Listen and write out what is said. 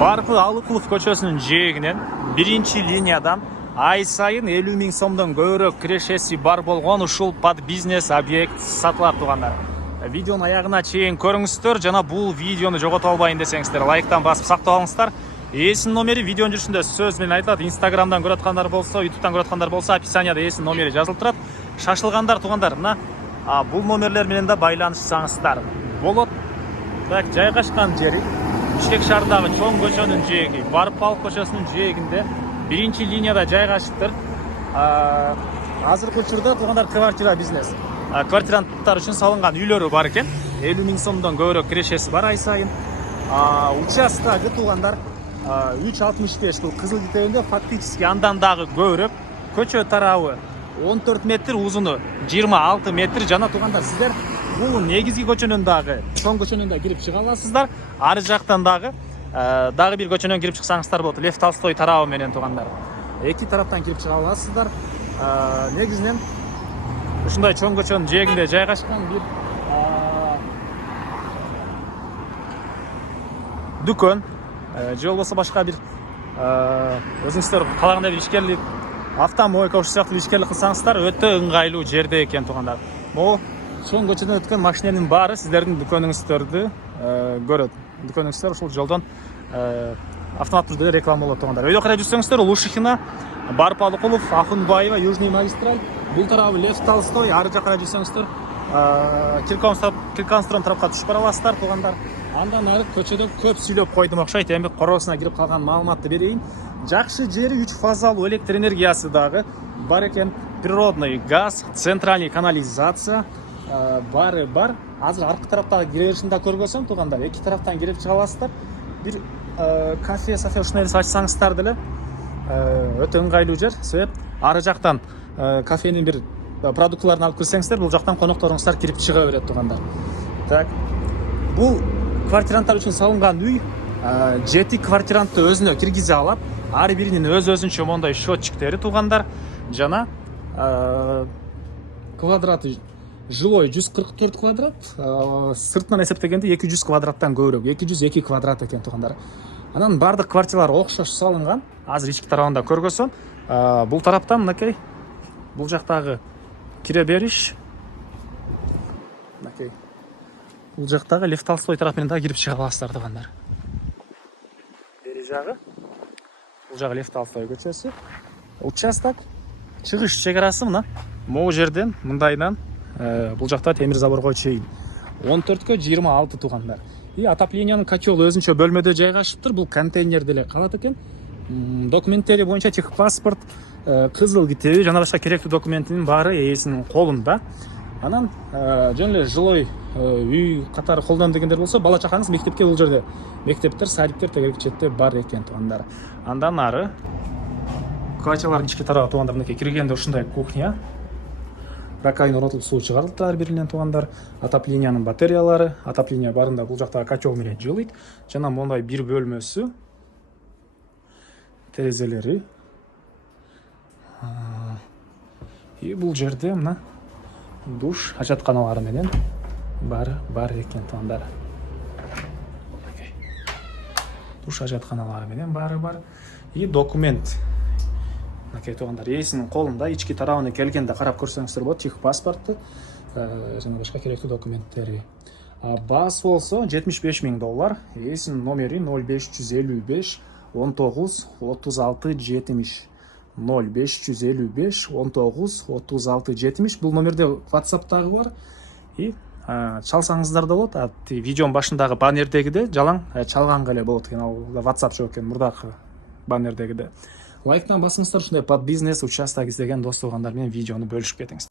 Барқы Алыкулов көчөсүнүн жээгинен биринчи линиядан ай сайын 50 000 сомдон көбүрөөк кирешеси бар болгон ушул под бизнес объект сатылат туугандар. Видеонун аягына чейин көрүңүздөр жана бул видеону жогото албайын десеңиздер лайктан басып сактап алыңыздар. Эсин номери видеонун жүрүшүндө сөз менен айтылат. Инстаграмдан көрүп аткандар болсо, ютубтан көрүп аткандар болсо, описанияда эсин номери жазылып турат. Шашылгандар туугандар, мына бул номерлер менен да байланышсаңыздар болот. Так, жайгашкан жери Бишкек шаарындагы чоң көчөнүн жээги, Барпалык көчөсүнүн жээгинде биринчи линияда жайгашыптыр. Азыркы учурда туугандар квартира бизнес. Квартиранттар үчүн салынган үйлөрү бар экен. 50 000 сомдон көбүрөөк кирешеси бар ай сайын. Участогы туугандар 3.65 бул Кызыл Китебинде фактически андан дагы көбүрөөк. Көчө тарабы 14 метр, узуну 26 метр жана туугандар сиздер бул негизги көчөнөн дагы, чоң көчөнөн да кирип чыга аласыздар. Ары жактан дагы бир көчөнөн кирип чыксаңыздар болот. Лев Толстой тарабы менен туугандар. Эки тараптан кирип чыга аласыздар. Негизинен ушундай чоң көчөнүн жээгинде жайгашкан бир дүкөн же болбосо башка бир өзүңүздөр каалагандай бир ишкерлик, автомойка ушул сыяктуу ишкерлик кылсаңыздар өтө ыңгайлуу жерде экен туугандар. Могу чоң көчөдөн өткөн машиненин баары сиздердин дүкөнүңүздөрдү көрөт. Дүкөнүңүздөр ушул жолдон автоматтуу түрдө реклама болот туугандар. Өйдө карай жүрсөңүздөр Улушихина, Барпалыкулов, Ахунбаева, Южный магистраль, бул тарабы Лев Толстой, ары жакка карай жүрсөңүздөр Кирконстром тарапка түшүп бара аласыздар туугандар. Андан ары көчөдө көп сүйлөп койдум окшойт. Эми короосуна кирип калган маалыматты берейин. Жакшы жери 3 фазалуу электр энергиясы дагы бар экен. Природный газ, центральный канализация бары бар. Азыр аркы тараптагы киреберишин да көргөзсөм туугандар, эки тараптан кирип чыга аласыздар. Бир кафе ушундай нерсе ачсаңыздар деле өтө ыңгайлуу жер. Себеп ары жактан кафенин бир продуктларын алып келсеңиздер, бул жактан конокторуңуздар кирип чыга берет туугандар. Так. Бул квартиранттар үчүн салынган үй 7 квартирантты өзүнө киргизе алат. Ар биринин өзүнчө мондай счетчиктери туугандар. Жана квадраты жилой 144 квадрат, сыртынан эсептегенде 200 квадраттан көбүрөөк, 202 квадрат экен туугандар. Анан бардык квартиралар окшош салынган. Азыр ички тарабында көргөзсөм, бул тараптан мынакей, бул жактагы кире бериш. Мынакей. Бул жактагы Лев Толстой тарап менен да кирип чыга аласыздар туугандар. Бери жагы. Бул жагы Лев Толстой көчөсү. Участок чыгыш чегарасы мына могу жерден мындайдан бул жакта темир заборго чейин 14кө 26 туугандар. Отоплениянын котелу өзүнчө бөлмөдө жайгашыптыр. Бул контейнер деле калат экен. Документтери боюнча техпаспорт, Кызыл Китеби жана башка керектүү документинин баары ээсинин колунда. Анан жөн эле жилой үй катары колдон дегендер болсо, бала чакаңыз мектепке бул жерде мектептер, садиктер тегерек четте бар экен туугандар. Андан ары квартиралардын ички тарабы туугандар, мынакей киргенде ушундай кухня. Ракайын орнотулуп суу чыгарылды ар биринен туугандар. Отоплениянын батареялары, отопление барында бул жакта котел менен жылыйт. Жана мондай бир бөлмөсү, терезелери. Бул жерде мына душ ажатканалары менен бар экен туугандар. Душ ажатканалары менен баары бар. Документ. Мынакей туугандар, ээсинин колунда ички тарабына келгенде карап көрсөңүздөр болот, техпаспортту жана башка керектүү документтери. Баасы болсо $75 000. Ээсинин номери 0555 19 36 70. 0555 19 36 70. Бул номерде WhatsApp-тагы бар. Чалсаңыздар да болот. Видеонун башындагы баннердегиде жалаң чалганга эле болот экен. Ал WhatsApp жок экен, мурдакы баннердегиде. Лайктан басыңыздар, ушундай под бизнес участок издеген дос туугандар менен видеону бөлүшүп кетиңиз.